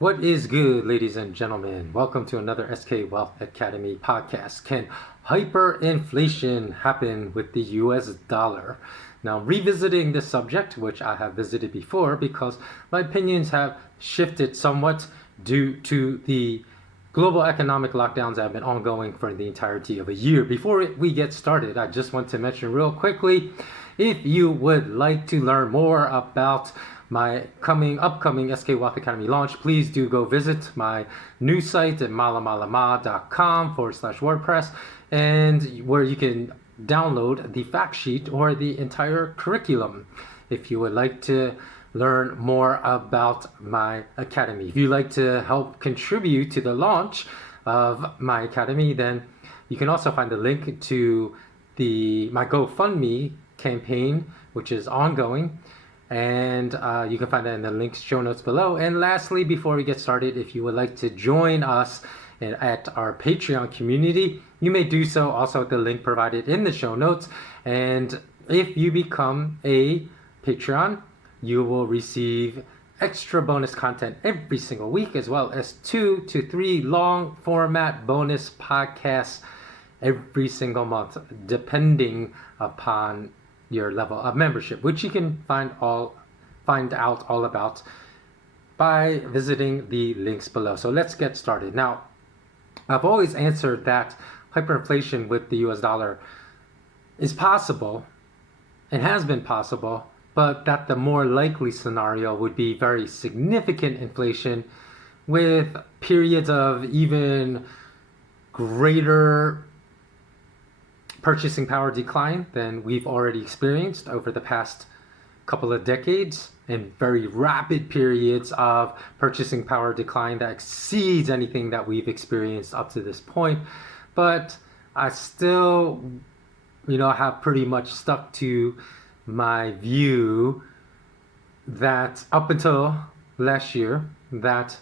What is good, ladies and gentlemen? Welcome to another SK Wealth Academy podcast. Can hyperinflation happen with the US dollar? Now, revisiting this subject, which I have visited before because my opinions have shifted somewhat due to the global economic lockdowns that have been ongoing for the entirety of a year. Before we get started, I just want to mention real quickly, if you would like to learn more about my upcoming SK Wealth Academy launch, please do go visit my new site at malamalama.com/WordPress, and where you can download the fact sheet or the entire curriculum if you would like to learn more about my academy. If you'd like to help contribute to the launch of my academy, then you can also find the link to my GoFundMe campaign, which is ongoing. And you can find that in the links show notes below. And lastly, before we get started, if you would like to join us at our Patreon community, you may do so also at the link provided in the show notes. And if you become a Patreon, you will receive extra bonus content every single week, as well as 2 to 3 long format bonus podcasts every single month, depending upon your level of membership, which you can find out all about by visiting the links below. So let's get started. Now, I've always answered that hyperinflation with the US dollar is possible and has been possible, but that the more likely scenario would be very significant inflation with periods of even greater purchasing power decline than we've already experienced over the past couple of decades, and very rapid periods of purchasing power decline that exceeds anything that we've experienced up to this point. But I still, have pretty much stuck to my view that up until last year, that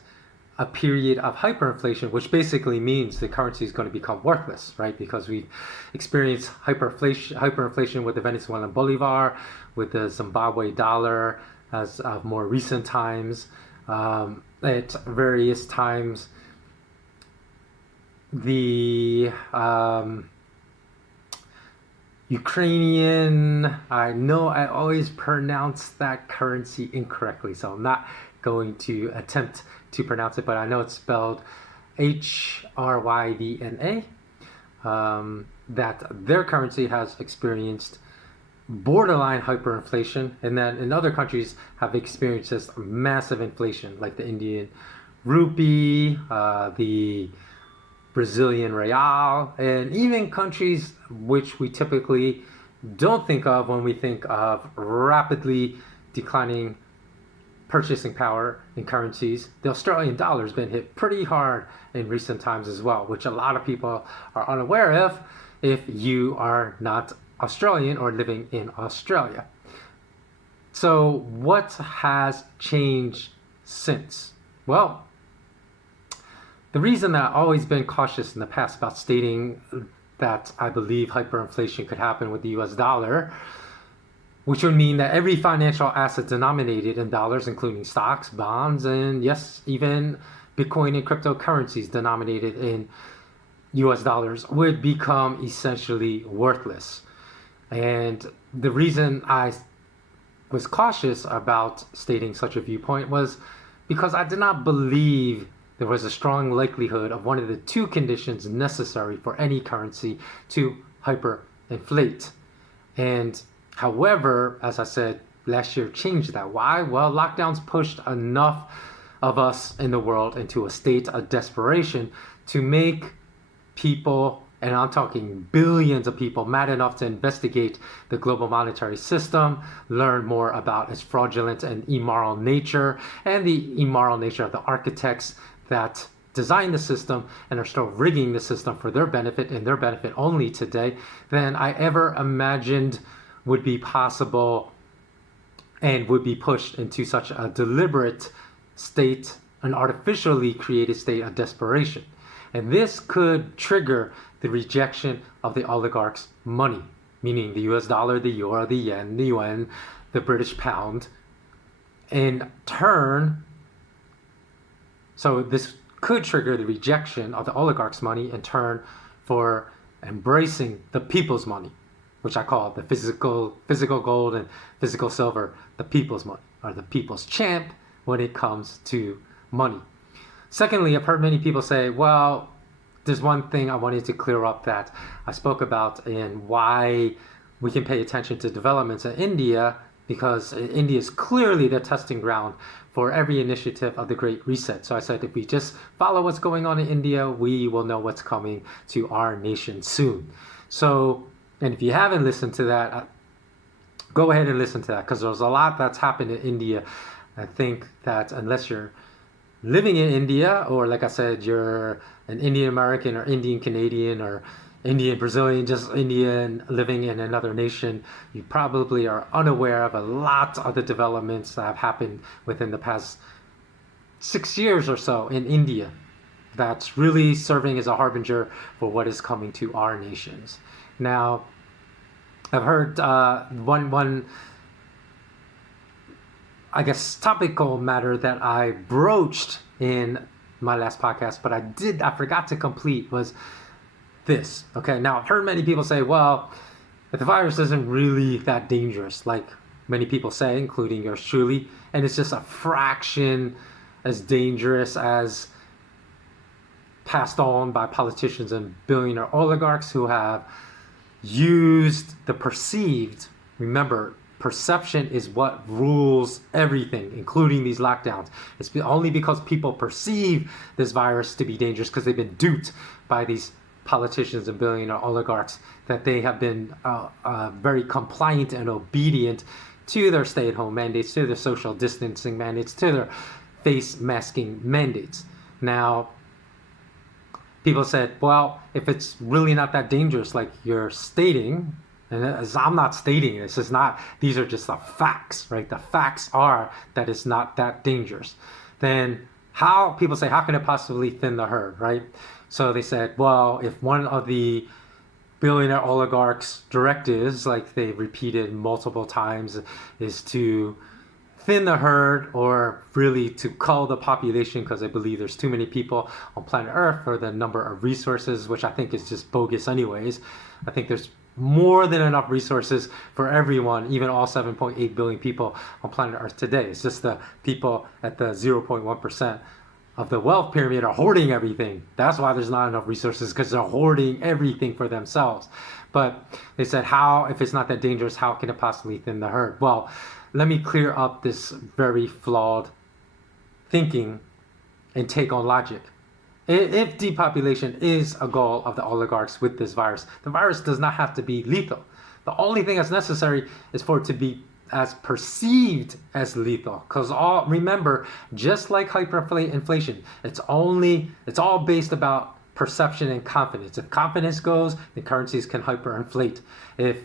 a period of hyperinflation, which basically means the currency is going to become worthless, right? Because we've experienced hyperinflation with the Venezuelan bolivar, with the Zimbabwe dollar as of more recent times. At various times, the Ukrainian, I know I always pronounce that currency incorrectly, so I'm not going to attempt to pronounce it, but I know it's spelled Hryvnia, that their currency has experienced borderline hyperinflation, and that in other countries have experienced this massive inflation, like the Indian rupee, the Brazilian real, and even countries which we typically don't think of when we think of rapidly declining purchasing power in currencies. The Australian dollar has been hit pretty hard in recent times as well, which a lot of people are unaware of if you are not Australian or living in Australia. So what has changed since? Well, the reason that I've always been cautious in the past about stating that I believe hyperinflation could happen with the US dollar, which would mean that every financial asset denominated in dollars, including stocks, bonds, and yes, even Bitcoin and cryptocurrencies denominated in US dollars, would become essentially worthless. And the reason I was cautious about stating such a viewpoint was because I did not believe there was a strong likelihood of one of the two conditions necessary for any currency to hyperinflate. And however, as I said, last year changed that. Why? Well, lockdowns pushed enough of us in the world into a state of desperation to make people, and I'm talking billions of people, mad enough to investigate the global monetary system, learn more about its fraudulent and immoral nature, and the immoral nature of the architects that designed the system and are still rigging the system for their benefit and their benefit only today, than I ever imagined would be possible and would be pushed into such a deliberate state, an artificially created state of desperation. And this could trigger the rejection of the oligarchs' money, meaning the US dollar, the euro, the yen, the yuan, the British pound, in turn So this could trigger the rejection of the oligarchs' money in turn for embracing the people's money, which I call the physical gold and physical silver, the people's money, or the people's champ when it comes to money. Secondly, I've heard many people say, well, there's one thing I wanted to clear up that I spoke about in why we can pay attention to developments in India, because India is clearly the testing ground for every initiative of the Great Reset. So I said, if we just follow what's going on in India, we will know what's coming to our nation soon. So, and if you haven't listened to that, go ahead and listen to that, because there's a lot that's happened in India. I think that unless you're living in India, or like I said, you're an Indian American or Indian Canadian or Indian Brazilian, just Indian living in another nation, you probably are unaware of a lot of the developments that have happened within the past 6 years or so in India that's really serving as a harbinger for what is coming to our nations. Now, I've heard one I guess topical matter that I broached in my last podcast, but I forgot to complete, was this. Okay, now I've heard many people say, well, if the virus isn't really that dangerous, like many people say, including yours truly, and it's just a fraction as dangerous as passed on by politicians and billionaire oligarchs who have used the perceived, remember, perception is what rules everything, including these lockdowns. It's only because people perceive this virus to be dangerous, because they've been duped by these politicians and billionaire oligarchs, that they have been very compliant and obedient to their stay-at-home mandates, to their social distancing mandates, to their face masking mandates. Now, people said, well, if it's really not that dangerous like you're stating, and as I'm not stating this, is not, these are just the facts, right? The facts are that it's not that dangerous. Then people say, how can it possibly thin the herd, right? So they said, well, if one of the billionaire oligarchs' directives, like they repeated multiple times, is to thin the herd, or really to cull the population, because I believe there's too many people on planet Earth for the number of resources, which I think is just bogus anyways. I think there's more than enough resources for everyone, even all 7.8 billion people on planet Earth today. It's just the people at the 0.1% of the wealth pyramid are hoarding everything. That's why there's not enough resources, because they're hoarding everything for themselves. But they said, if it's not that dangerous, how can it possibly thin the herd? Well, let me clear up this very flawed thinking and take on logic. If depopulation is a goal of the oligarchs with this virus, the virus does not have to be lethal. The only thing that's necessary is for it to be as perceived as lethal. Because remember, just like hyperinflation, it's all based about perception and confidence. If confidence goes, the currencies can hyperinflate. If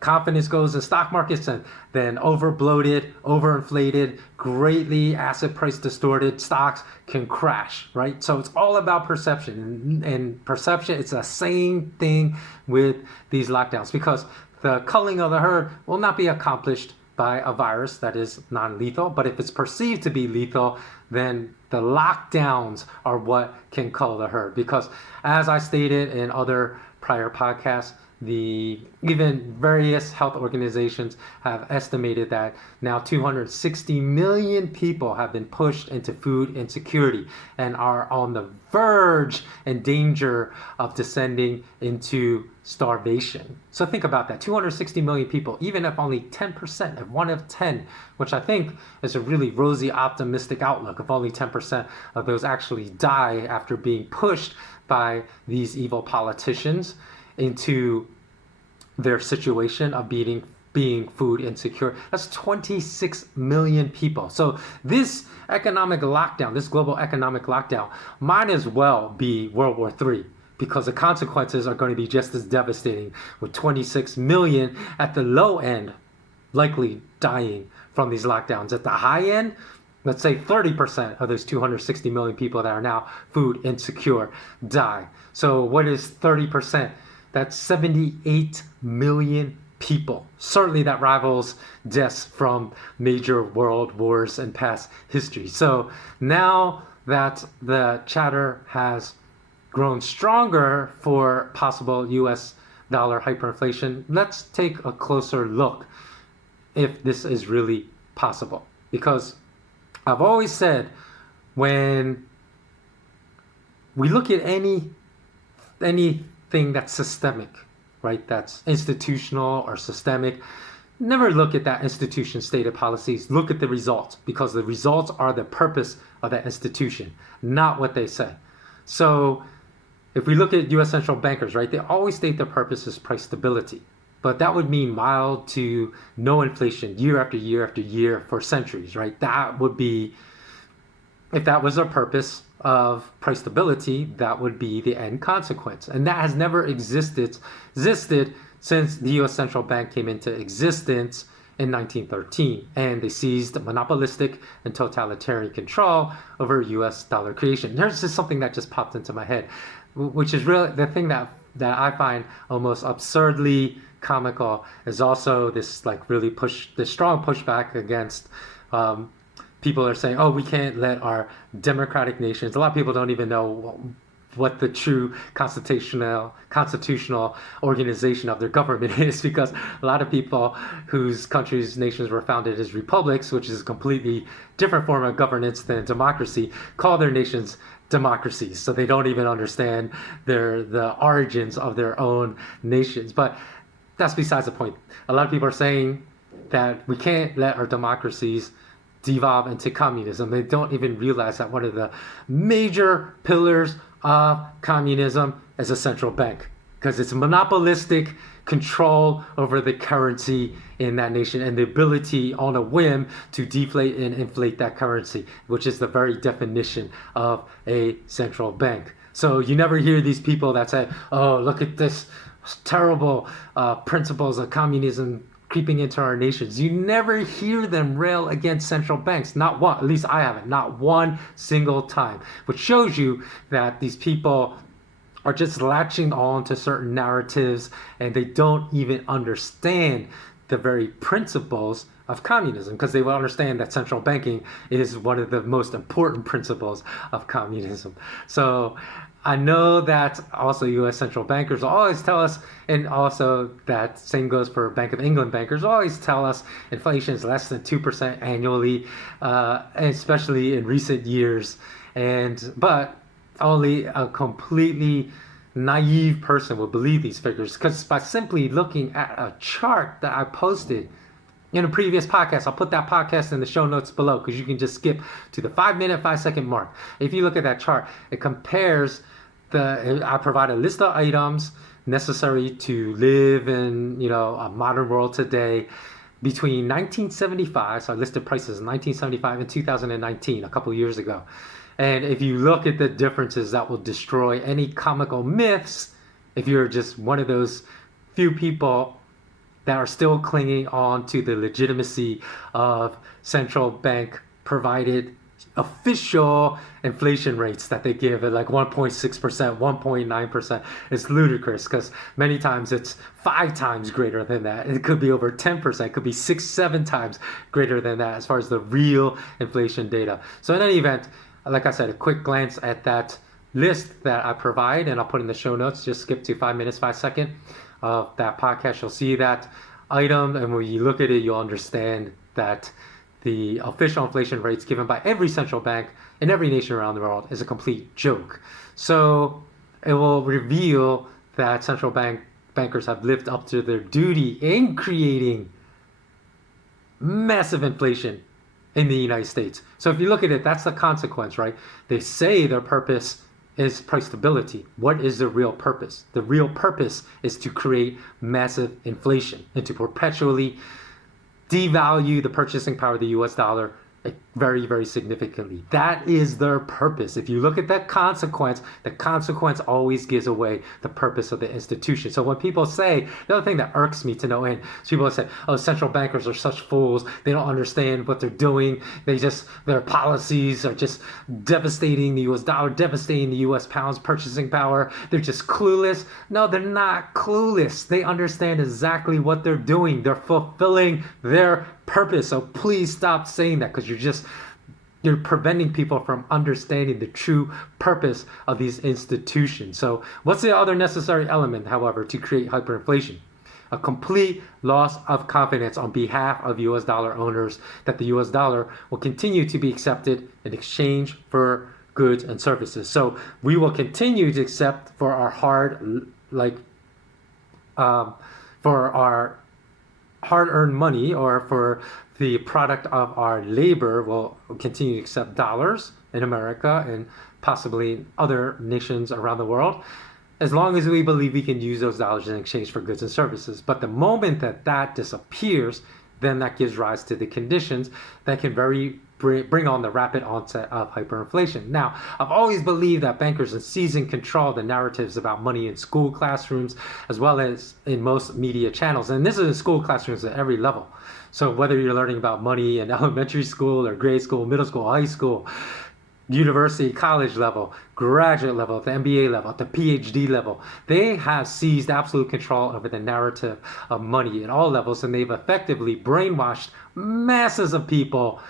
confidence goes in stock markets, and then over-bloated, overinflated, greatly asset price distorted stocks can crash, right? So it's all about perception. And perception, it's the same thing with these lockdowns, because the culling of the herd will not be accomplished by a virus that is non-lethal, but if it's perceived to be lethal, then the lockdowns are what can cull the herd. Because as I stated in other prior podcasts, even various health organizations have estimated that now 260 million people have been pushed into food insecurity and are on the verge and danger of descending into starvation. So think about that, 260 million people, even if only 10%, if 1 of 10, which I think is a really rosy, optimistic outlook, if only 10% of those actually die after being pushed by these evil politicians into their situation of being food insecure. That's 26 million people. So this economic lockdown, this global economic lockdown, might as well be World War III, because the consequences are going to be just as devastating, with 26 million at the low end likely dying from these lockdowns. At the high end, let's say 30% of those 260 million people that are now food insecure die. So what is 30%? That's 78 million people. Certainly that rivals deaths from major world wars and past history. So now that the chatter has grown stronger for possible US dollar hyperinflation, let's take a closer look if this is really possible. Because I've always said, when we look at anything that's systemic, right, that's institutional or systemic, never look at that institution's stated policies. Look at the results, because the results are the purpose of that institution, not what they say. So if we look at U.S. central bankers, right, they always state their purpose is price stability. But that would mean mild to no inflation year after year after year for centuries, right? That would be, if that was their purpose of price stability, that would be the end consequence. And that has never existed since the U.S. Central Bank came into existence in 1913, and they seized monopolistic and totalitarian control over U.S. dollar creation. There's just something that just popped into my head, which is really the thing that I find almost absurdly comical, is also this this strong pushback against people are saying, oh, we can't let our democratic nations. A lot of people don't even know what the true constitutional organization of their government is, because a lot of people whose countries, nations were founded as republics, which is a completely different form of governance than democracy, call their nations democracies. So they don't even understand the origins of their own nations. But that's besides the point. A lot of people are saying that we can't let our democracies devolve into communism. They don't even realize that one of the major pillars of communism is a central bank, because it's monopolistic control over the currency in that nation and the ability on a whim to deflate and inflate that currency, which is the very definition of a central bank. So you never hear these people that say, oh, look at this terrible principles of communism creeping into our nations. You never hear them rail against central banks. Not one, at least I haven't, not one single time, which shows you that these people are just latching on to certain narratives, and they don't even understand the very principles of communism, because they will understand that central banking is one of the most important principles of communism. So I know that also U.S. central bankers always tell us, and also that same goes for Bank of England bankers, always tell us inflation is less than 2% annually, especially in recent years. But only a completely naive person would believe these figures, because by simply looking at a chart that I posted in a previous podcast, I'll put that podcast in the show notes below, because you can just skip to the 5-minute, 5-second mark. If you look at that chart, it compares I provide a list of items necessary to live in, a modern world today between 1975, so I listed prices in 1975 and 2019, a couple years ago. And if you look at the differences, that will destroy any comical myths if you're just one of those few people that are still clinging on to the legitimacy of central bank provided official inflation rates that they give at like 1.6%, 1.9%. It's ludicrous, because many times it's 5 times greater than that. It could be over 10%. It could be 6-7 times greater than that as far as the real inflation data. So in any event, like I said, a quick glance at that list that I provide, and I'll put in the show notes. Just skip to 5 minutes, 5 seconds of that podcast. You'll see that item, and when you look at it, you'll understand that the official inflation rates given by every central bank in every nation around the world is a complete joke. So it will reveal that central bankers have lived up to their duty in creating massive inflation in the United States. So if you look at it, that's the consequence, right? They say their purpose is price stability. What is the real purpose? The real purpose is to create massive inflation and to perpetually devalue the purchasing power of the US dollar very, very significantly. That is their purpose. If you look at the consequence always gives away the purpose of the institution. So when people say, the other thing that irks me to no end, is people say, oh, central bankers are such fools. They don't understand what they're doing. Their policies are just devastating the US dollar, devastating the US pound's purchasing power. They're just clueless. No, they're not clueless. They understand exactly what they're doing. They're fulfilling their purpose. So please stop saying that, because you're just you're preventing people from understanding the true purpose of these institutions. So what's the other necessary element, however, to create hyperinflation? A complete loss of confidence on behalf of US dollar owners that the US dollar will continue to be accepted in exchange for goods and services. So we will continue to accept for our for our hard-earned money, or for the product of our labor, will continue to accept dollars in America and possibly other nations around the world, as long as we believe we can use those dollars in exchange for goods and services. But the moment that that disappears, then that gives rise to the conditions that can bring on the rapid onset of hyperinflation. Now, I've always believed that bankers and seasoned control the narratives about money in school classrooms, as well as in most media channels. And this is in school classrooms at every level. So whether you're learning about money in elementary school or grade school, middle school, high school, university, college level, graduate level, at the MBA level, at the PhD level, they have seized absolute control over the narrative of money at all levels, and they've effectively brainwashed masses of people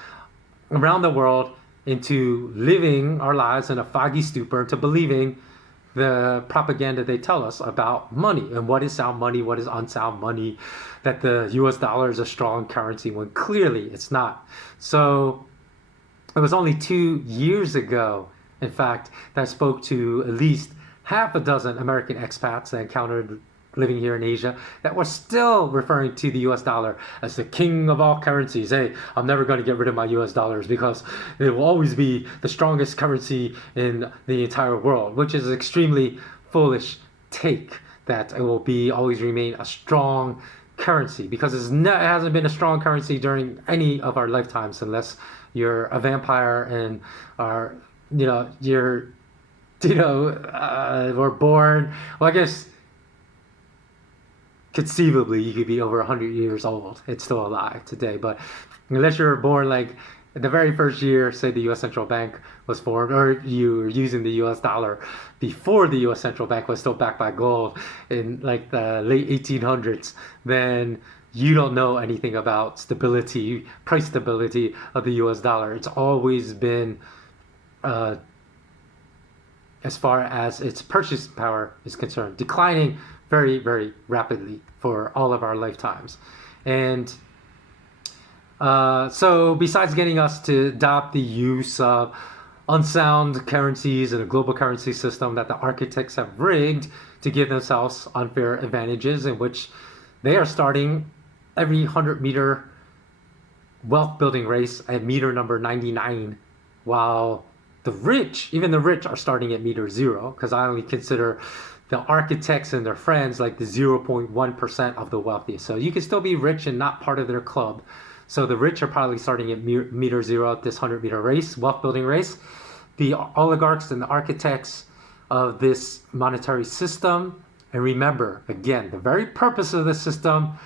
around the world into living our lives in a foggy stupor, into believing the propaganda they tell us about money and what is sound money, what is unsound money, that the US dollar is a strong currency when clearly it's not. So it was only 2 years ago, in fact, that I spoke to at least half a dozen American expats I encountered living here in Asia that were still referring to the US dollar as the king of all currencies. Hey, I'm never going to get rid of my US dollars because it will always be the strongest currency in the entire world, which is an extremely foolish take, that it will always remain a strong currency, because it hasn't been a strong currency during any of our lifetimes, unless you're a vampire and are, were born, well, I guess conceivably you could be over 100 years old. It's still alive today, but unless you're born like the very first year, say the US Central Bank was formed, or you were using the US dollar before the US Central Bank was still backed by gold in like the late 1800s, then you don't know anything about stability, price stability of the US dollar. It's always been, as far as its purchase power is concerned, declining very, very rapidly for all of our lifetimes. And so besides getting us to adopt the use of unsound currencies and a global currency system that the architects have rigged to give themselves unfair advantages, in which they are starting every 100-meter wealth building race at meter number 99, while the rich, even the rich, are starting at meter 0, because I only consider the architects and their friends like the 0.1% of the wealthiest. So you can still be rich and not part of their club. So the rich are probably starting at meter 0 at this 100-meter race, wealth building race. The oligarchs and the architects of this monetary system, and remember, again, the very purpose of the system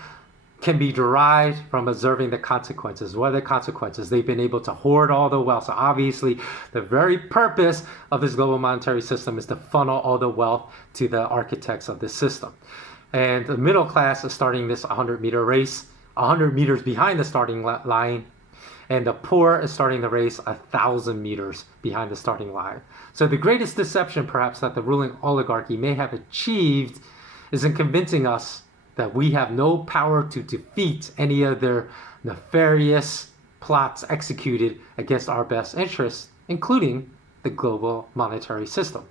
can be derived from observing the consequences. What are the consequences? They've been able to hoard all the wealth. So obviously, the very purpose of this global monetary system is to funnel all the wealth to the architects of this system. And the middle class is starting this 100-meter race, 100 meters behind the starting line. And the poor is starting the race 1,000 meters behind the starting line. So the greatest deception, perhaps, that the ruling oligarchy may have achieved is in convincing us that we have no power to defeat any of their nefarious plots executed against our best interests, including the global monetary system,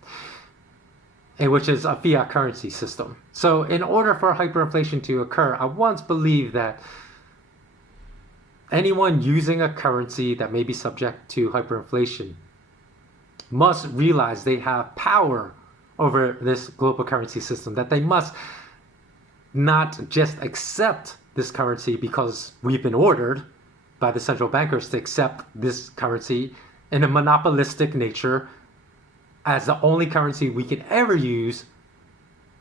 and which is a fiat currency system. So in order for hyperinflation to occur, I once believed that anyone using a currency that may be subject to hyperinflation must realize they have power over this global currency system, that they must not just accept this currency because we've been ordered by the central bankers to accept this currency in a monopolistic nature as the only currency we can ever use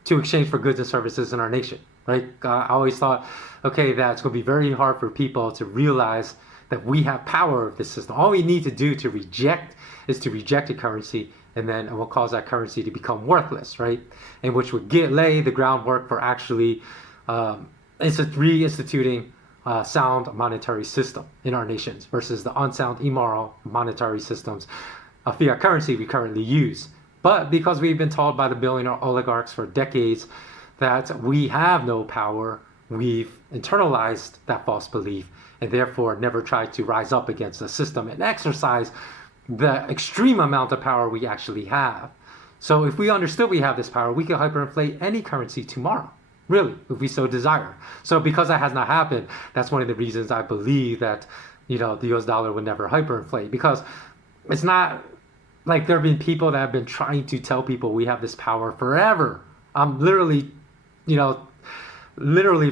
to exchange for goods and services in our nation, right? I always thought, okay, that it's going to be very hard for people to realize that we have power of this system. All we need to do to reject is to reject a currency, and then it will cause that currency to become worthless, right? And which would lay the groundwork for actually reinstituting sound monetary system in our nations versus the unsound, immoral monetary systems of fiat currency we currently use. But because we've been told by the billionaire oligarchs for decades that we have no power, we've internalized that false belief and therefore never tried to rise up against the system and exercise the extreme amount of power we actually have. So if we understood we have this power, we could hyperinflate any currency tomorrow, really, if we so desire. So because that has not happened, that's one of the reasons I believe that, the US dollar would never hyperinflate, because it's not like there have been people that have been trying to tell people we have this power forever. Literally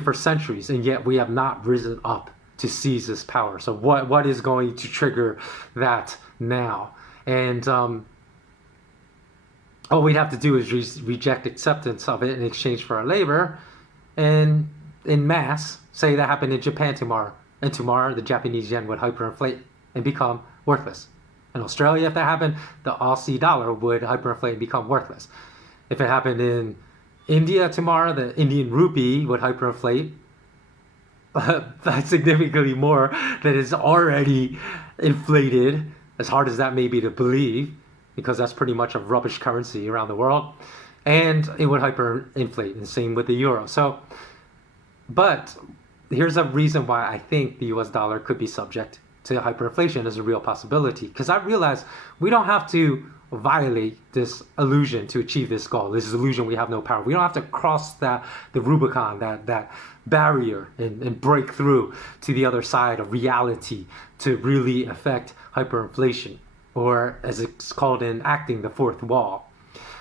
for centuries, and yet we have not risen up to seize this power. So what is going to trigger that now? And all we'd have to do is reject acceptance of it in exchange for our labor, and in mass, say that happened in Japan tomorrow, and tomorrow the Japanese yen would hyperinflate and become worthless. In Australia, if that happened, the Aussie dollar would hyperinflate and become worthless. If it happened in India tomorrow, the Indian rupee would hyperinflate significantly more than is already inflated, as hard as that may be to believe, because that's pretty much a rubbish currency around the world, and it would hyperinflate, and same with the euro. But here's a reason why I think the US dollar could be subject to hyperinflation as a real possibility, because I realize we don't have to violate this illusion to achieve this goal, this illusion we have no power. We don't have to cross the Rubicon, that barrier, and break through to the other side of reality to really affect hyperinflation, or as it's called in acting, the fourth wall.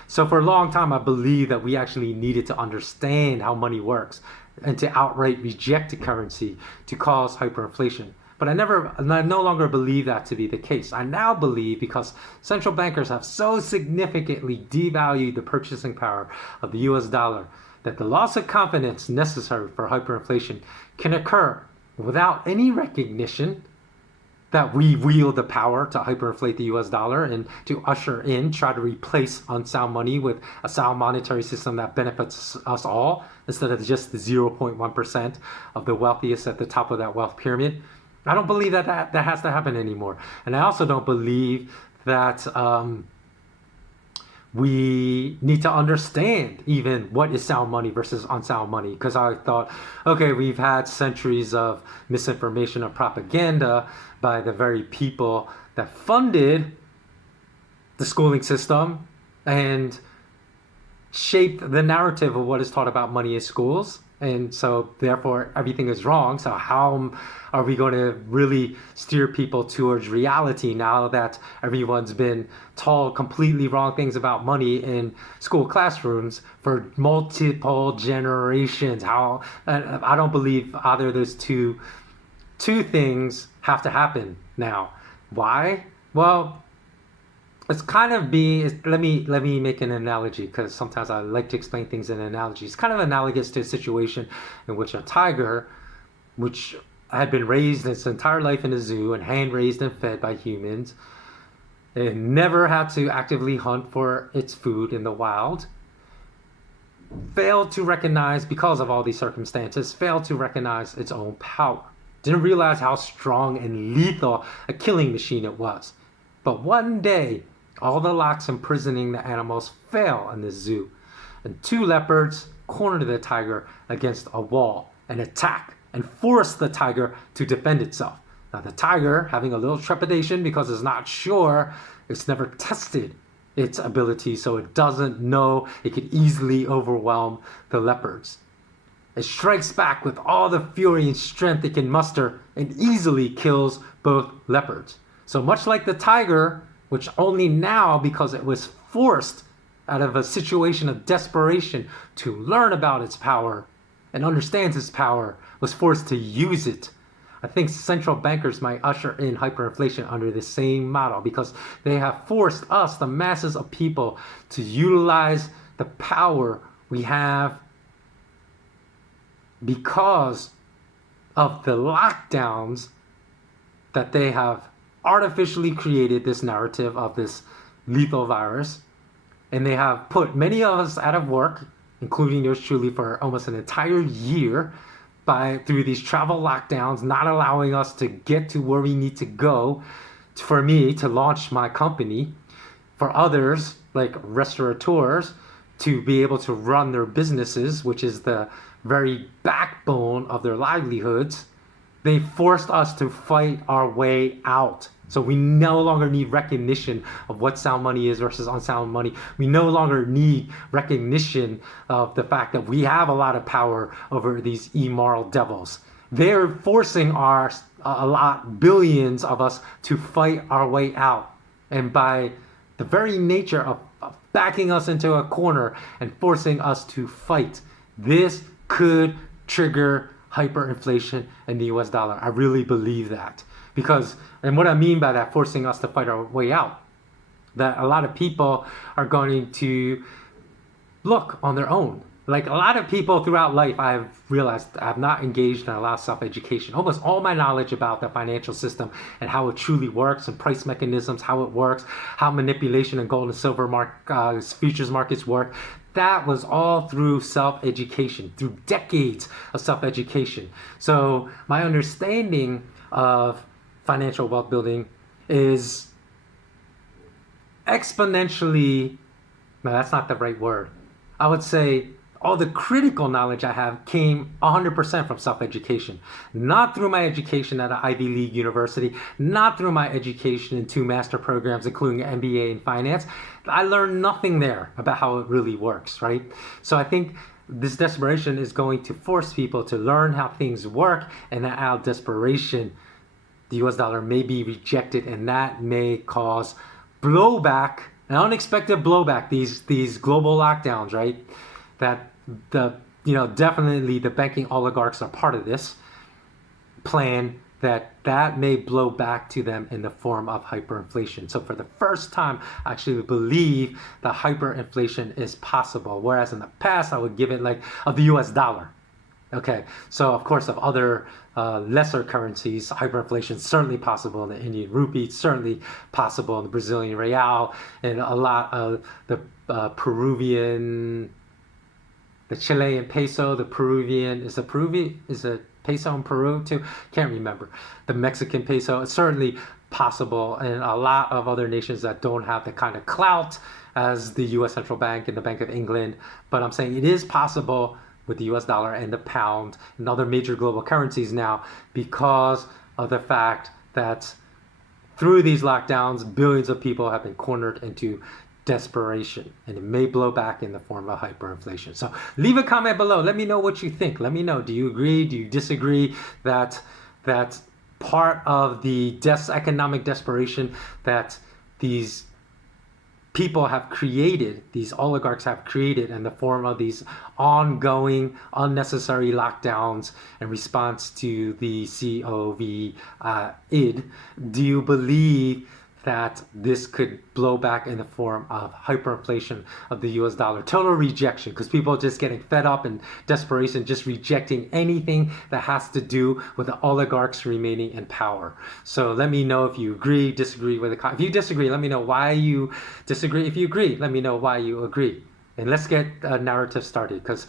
So for a long time, I believed that we actually needed to understand how money works and to outright reject the currency to cause hyperinflation. But I no longer believe that to be the case. I now believe, because central bankers have so significantly devalued the purchasing power of the US dollar, that the loss of confidence necessary for hyperinflation can occur without any recognition that we wield the power to hyperinflate the US dollar and to try to replace unsound money with a sound monetary system that benefits us all, instead of just the 0.1% of the wealthiest at the top of that wealth pyramid. I don't believe that has to happen anymore. And I also don't believe that we need to understand even what is sound money versus unsound money, because I thought, okay, we've had centuries of misinformation and propaganda by the very people that funded the schooling system and shaped the narrative of what is taught about money in schools. And so therefore everything is wrong. So how are we going to really steer people towards reality now that everyone's been told completely wrong things about money in school classrooms for multiple generations? I don't believe either of those two things have to happen now. Why? Well, it's kind of let me make an analogy, because sometimes I like to explain things in analogies. It's kind of analogous to a situation in which a tiger, which had been raised its entire life in a zoo and hand raised and fed by humans, and never had to actively hunt for its food in the wild, failed to recognize, because of all these circumstances, failed to recognize its own power. Didn't realize how strong and lethal a killing machine it was. But one day, all the locks imprisoning the animals fell in the zoo, and two leopards cornered the tiger against a wall and attacked and forced the tiger to defend itself. Now the tiger, having a little trepidation because it's not sure, it's never tested its ability, so it doesn't know it could easily overwhelm the leopards. It strikes back with all the fury and strength it can muster and easily kills both leopards. So much like the tiger, which only now, because it was forced out of a situation of desperation to learn about its power and understands its power, was forced to use it. I think central bankers might usher in hyperinflation under the same model, because they have forced us, the masses of people, to utilize the power we have because of the lockdowns that they have artificially created, this narrative of this lethal virus, and they have put many of us out of work, including yours truly, for almost an entire year, through these travel lockdowns, not allowing us to get to where we need to go for me to launch my company, for others like restaurateurs to be able to run their businesses, which is the very backbone of their livelihoods. They forced us to fight our way out. So we no longer need recognition of what sound money is versus unsound money. We no longer need recognition of the fact that we have a lot of power over these immoral devils. They're forcing billions of us to fight our way out. And by the very nature of backing us into a corner and forcing us to fight, this could trigger hyperinflation in the US dollar. I really believe that. Because, and what I mean by that, forcing us to fight our way out, that a lot of people are going to look on their own. Like a lot of people throughout life, I've realized I've not engaged in a lot of self-education. Almost all my knowledge about the financial system and how it truly works and price mechanisms, how it works, how manipulation and gold and silver futures markets work, that was all through self-education, through decades of self-education. So my understanding of financial wealth building is exponentially, no, that's not the right word. I would say all the critical knowledge I have came 100% from self-education. Not through my education at an Ivy League university, not through my education in 2 master programs, including an MBA in finance. I learned nothing there about how it really works, right? So I think this desperation is going to force people to learn how things work, and that out of desperation, the US dollar may be rejected, and that may cause blowback, an unexpected blowback, these global lockdowns, right? That definitely the banking oligarchs are part of this plan, that may blow back to them in the form of hyperinflation. So for the first time, I actually believe that hyperinflation is possible, whereas in the past I would give it like of the US dollar. Okay, so of course of other lesser currencies, hyperinflation is certainly possible in the Indian rupee, certainly possible in the Brazilian real, and a lot of the the Chilean peso, is a peso in Peru too? Can't remember. The Mexican peso, it's certainly possible in a lot of other nations that don't have the kind of clout as the US Central Bank and the Bank of England. But I'm saying it is possible with the US dollar and the pound and other major global currencies now, because of the fact that through these lockdowns, billions of people have been cornered into desperation, and it may blow back in the form of hyperinflation. So leave a comment below. Let me know what you think. Let me know. Do you agree? Do you disagree that part of the economic desperation that these people have created, these oligarchs have created in the form of these ongoing unnecessary lockdowns in response to the COVID, do you believe that this could blow back in the form of hyperinflation of the US dollar? Total rejection, because people are just getting fed up and desperation, just rejecting anything that has to do with the oligarchs remaining in power. So let me know if you agree, disagree with it. If you disagree, let me know why you disagree. If you agree, let me know why you agree. And let's get a narrative started, because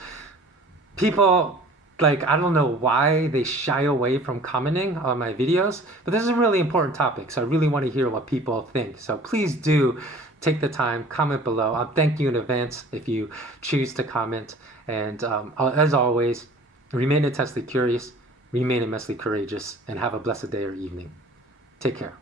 people, I don't know why they shy away from commenting on my videos, but this is a really important topic, so I really want to hear what people think. So please do take the time, comment below. I'll thank you in advance if you choose to comment. And as always, remain intensely curious, remain immensely courageous, and have a blessed day or evening. Take care.